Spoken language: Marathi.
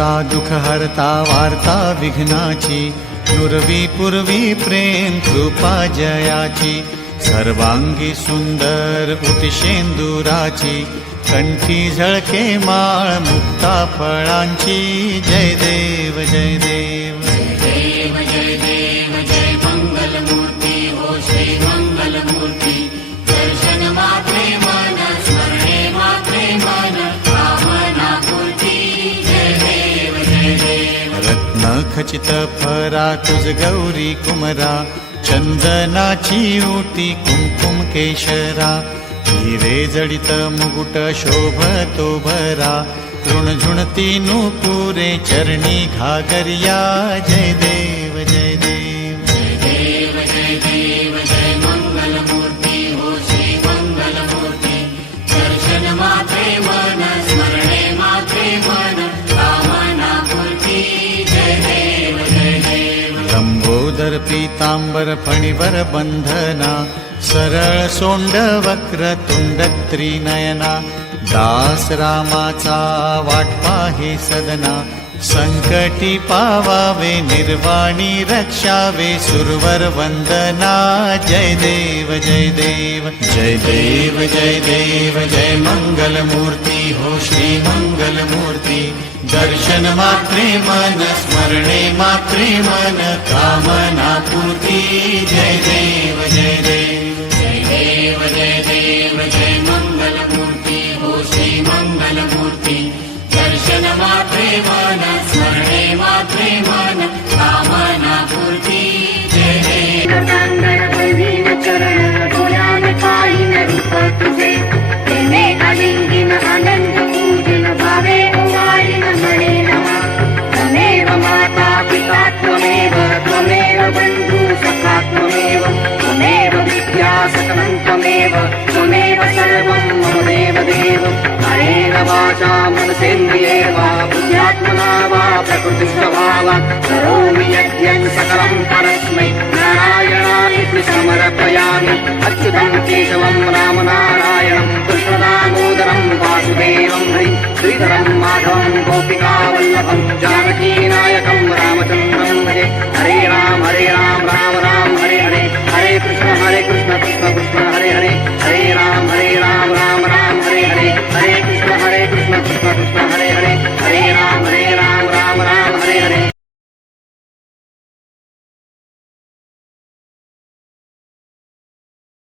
हरता दुख हरता वार्ता विघ्नाची, नुरवी पूर्वी प्रेम कृपा जयाची, सर्वांगी सुंदर उतिशेंदुराची, कंठी झळके माळ मुक्ता फळांची, जय देव जय देव देव जय देव जय मंगलमूर्ती हो श्री मंगलमूर्ती, दर्शन मात्रे मन स्मरणे मात्रे मन कामना पूर्ती, जय देव जय देव रत्न खचित फरा तुझ गौरी कुमरा, चंदनाची ओटी कुंकुम केशरा, हिरे जडित मुकुट शोभतो भरा, तृणझुणती नूपुरे चरणी घागरिया, जय देव जय देव जय देव जय देव जय मंगलमूर्ती हो श्री मंगलमूर्ती, दर्शन मात्रे मन स्मरणे मात्रे मन कामना पूर्ती, जय देव जय देव लंबोदर पीतांबर फणीवर बंधना, सरळ सोंड वक्र तुंड त्रिनयना, दास रामाचा वाटपा हे सदना, संकटी पावावे निर्वाणी रक्षावे सुरवर वंदना, जय देव जय देव जय देव जय देव जय मंगलमूर्ती हो श्री मंगलमूर्ती, दर्शन मात्रे मन स्मरणे मात्रे मन कामना पूर्ती, जय देव जय देव जय देव जय देव जय मंगलमूर्ती हो श्री मंगलमूर्ती, दर्शन मात्रे मन स्मरणे मात्रे मन कामना पूर्ती, जय देव चरण डोळ्याने पाहिन रूप तुझे, तेने आलिंगन आनंद पूजन भावे ओवाळीन म्हणे नमा, त्वमेव माता पिता त्वमेव त्वमेव बंधू सखा त्वमेव, त्वमेव विद्या सकलं त्वमेव, त्वमेव सर्वं मम देव देव, कायेन वाचा मनसेन्द्रिये वा बुद्ध्यात्मना वा प्रकृतिस्वभावात् करोमि यज्ञं सकलं परस्मै नारायणाय समर्पयामि, अच्युतं केशवं रामनारायणं कृष्णदामोदरं वासुदेवं हरि श्रीधरं माधवं गोपिकावल्लभं जानकीनायकं राम